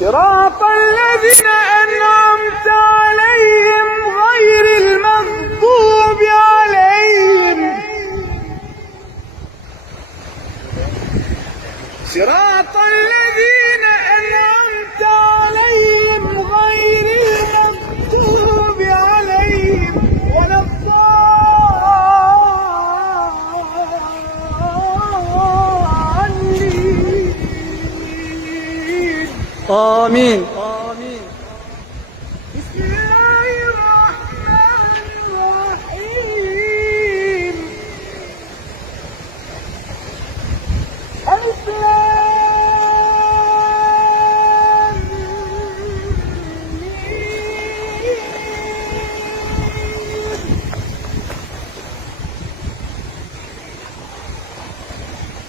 صراط الذين أنعمت عليهم غير المغضوب عليهم صراط الذين أنعمت عليهم غير المغضوب عليهم ولا الضالين. آمين. بسم الله الرحمن الرحيم. ألف لام ميم.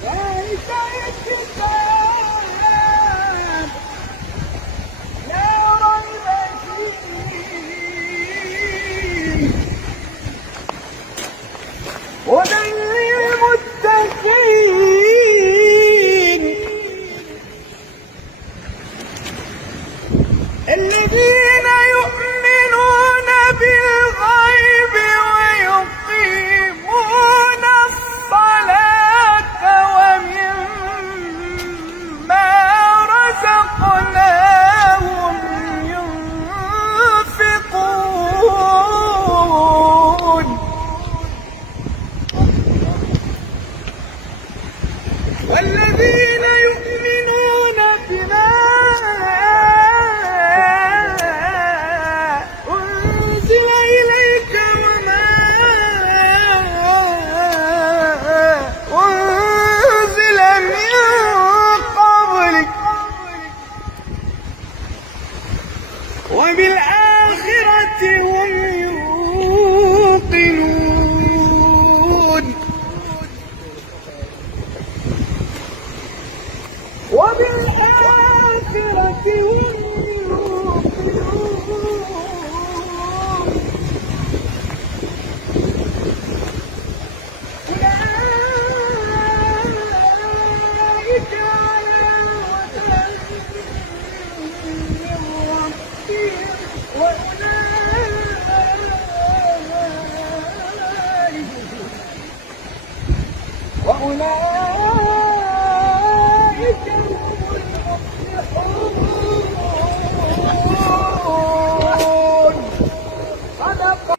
ذلك الكتاب لا ريب فيه هدى للمتقين الذين يؤمنون بالغيب ويقيمون الصلاة ومما رزقناهم ينفقون والذين يؤمنون بما أنزل إليك وما أنزل من قبلك وبالآخرة هم يوقنون وبالآخرة هم يوقنون أولئك على هدى من ربهم وأولئك